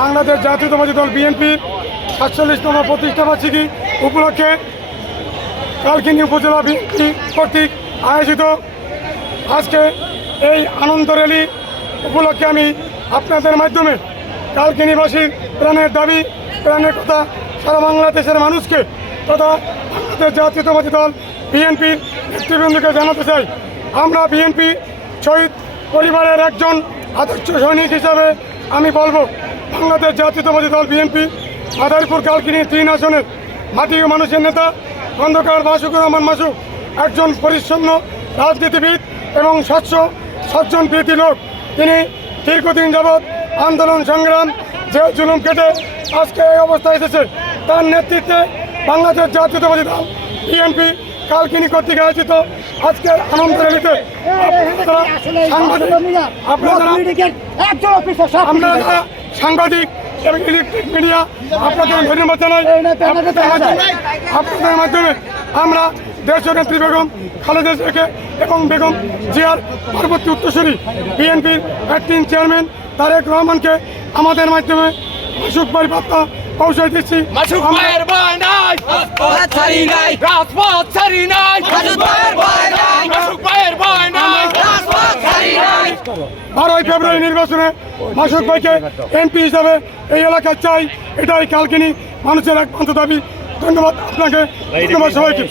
বাংলাদেশ জাতীয়তাবাদী দল বিএনপির সাতচল্লিশতম প্রতিষ্ঠা বার্ষিকী উপলক্ষে কালকিনি উপজেলা বিএনপি কর্তৃক আয়োজিত আজকে এই আনন্দ র্যালি উপলক্ষে আমি আপনাদের মাধ্যমে কালকিনিবাসীর প্রাণের দাবি, প্রাণের কথা সারা বাংলাদেশের মানুষকে তথা বাংলাদেশ জাতীয়তাবাদী দল বিএনপির নেতৃবৃন্দকে জানাতে চাই। আমরা বিএনপি শহীদ পরিবারের একজন আদর্শ সৈনিক হিসাবে আমি বলব বাংলাদেশ জাতীয়তাবাদী দল বিএনপি মাদারীপুর কালকিনি তিন আসনের মাটি ও মানুষের নেতা খন্দকার মাসুকুর রহমান মাসুক একজন পরিচ্ছন্ন রাজনীতিবিদ এবং স্বচ্ছ সজ্জন প্রীতি লোক। তিনি দীর্ঘদিন যাবৎ আন্দোলন সংগ্রাম যে জুলুম কেটে আজকে এই অবস্থায় এসেছে। তার নেতৃত্বে বাংলাদেশ জাতীয়তাবাদী দল বিএনপি কালকিনি কর্তৃক আয়োজিত আজকের আনন্দ র্যালিতে আপনারা যারা সাংবাদিক এবং ইলেকট্রিক মিডিয়া আপনাদের ধন্যবাদ জানাই। আপনাদের মাধ্যমে আপনাদের মাধ্যমে আমরা দেশনেত্রী বেগম খালেদা জিয়াকে এবং বেগম জিয়ার পরবর্তী উত্তরসূরি বিএনপির অ্যাক্টিং চেয়ারম্যান তারেক রহমানকে আমাদের মাধ্যমে অসুখ বাড়ি বার্তা পৌঁছে দিচ্ছি। মাসুক নাই। রাজপথ ছাড়ি নাই রাজপথ ছাড়ি নাই মাসুদ ভাইয়ের ভয় নাই মাসুক মায়ের ভয় নাই রাজপথ ছাড়ি নাই বারোই ফেব্রুয়ারি নির্বাচনে মাসুদ ভাইকে এমপি হিসাবে এই এলাকায় চাই, এটাই কালকিনি মানুষের একমাত্র দাবি। ধন্যবাদ আপনাকে, ধন্যবাদ সবাইকে।